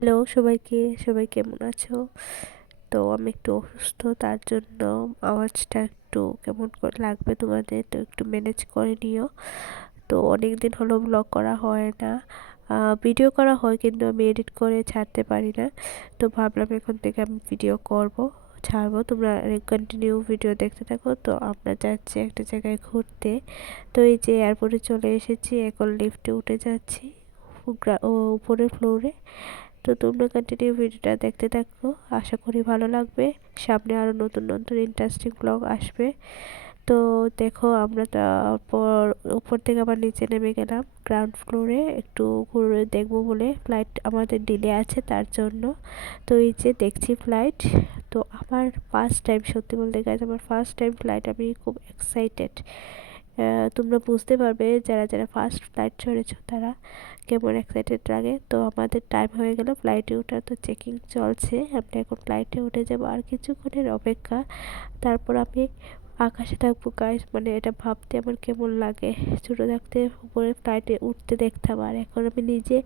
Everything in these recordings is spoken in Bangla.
হ্যালো সবাইকে, সবাই কেমন আছো? তো আমি একটু অসুস্থ, তার জন্য আওয়াজটা একটু কেমন করে লাগবে তোমাদের, তো একটু ম্যানেজ করে নিও। তো অনেকদিন হলো ব্লগ করা হয় না, ভিডিও করা হয় কিন্তু আমি এডিট করে ছাড়তে পারি না। তো ভাবলাম এখন থেকে আমি ভিডিও করব, ছাড়বো, তোমরা কন্টিনিউ ভিডিও দেখতে থাকো। তো আমরা যাচ্ছি একটা জায়গায় ঘুরতে। তো এই যে এয়ারপোর্টে চলে এসেছি, এখন লিফটে উঠে যাচ্ছি উপরের ফ্লোরে। তো তোমরা কন্টিনিউ ভিডিওটা দেখতে থাকো, আশা করি ভালো লাগবে। সামনে আরও নতুন নতুন ইন্টারেস্টিং ব্লগ আসবে। তো দেখো, আমরা তারপর উপর থেকে আবার নিচে নেমে গেলাম গ্রাউন্ড ফ্লোরে, একটু ঘুরে দেখবো বলে। ফ্লাইট আমাদের ডিলে আছে তার জন্য। তো এই যে দেখছি ফ্লাইট। তো আমার ফার্স্ট টাইম, সত্যি বলতে গেছে আমার ফার্স্ট টাইম ফ্লাইট, আমি খুব এক্সাইটেড। তোমরা বুঝতে পারবে যারা যারা ফার্স্ট ফ্লাইট চড়েছো তারা কেমন এক্সাইটেড লাগে। তো আমাদের টাইম হয়ে গেল ফ্লাইটে ওঠার, তো চেকিং চলছে, আমরা এখন ফ্লাইটে উঠে যাবো, আর কিছুক্ষণের অপেক্ষা। তারপর আমি আকাশে থাকবো গাইস, মানে এটা ভাবতে আমার কেমন লাগে। ছোটো থাকতে উপরে ফ্লাইটে উঠতে দেখতাম, আর এখন আমি নিজে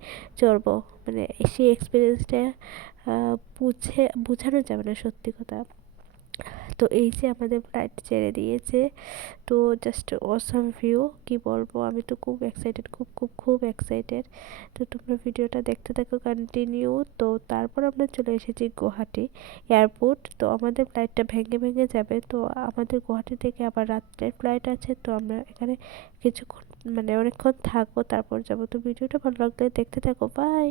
চড়বো, মানে সেই এক্সপিরিয়েন্সটা বোঝানো যাবে না, সত্যি কথা। তো এই যে আমাদের ফ্লাইট ছেড়ে দিয়েছে, তো জাস্ট অসাম ভিউ, কি বলবো, আমি তো খুব এক্সাইটেড, খুব খুব খুব এক্সাইটেড। তো তোমরা ভিডিওটা দেখতে থাকো কন্টিনিউ। তো তারপর আমরা চলে এসেছি গুয়াহাটি এয়ারপোর্ট। তো আমাদের ফ্লাইটটা ভেঙে ভেঙে যাবে, তো আমাদের গুয়াহাটি থেকে আবার রাত্রের ফ্লাইট আছে। তো আমরা এখানে কিছুক্ষণ, মানে অনেকক্ষণ থাকবো, তারপর যাবো। তো ভিডিওটা ভালো লাগলে দেখতে থাকো, বাই।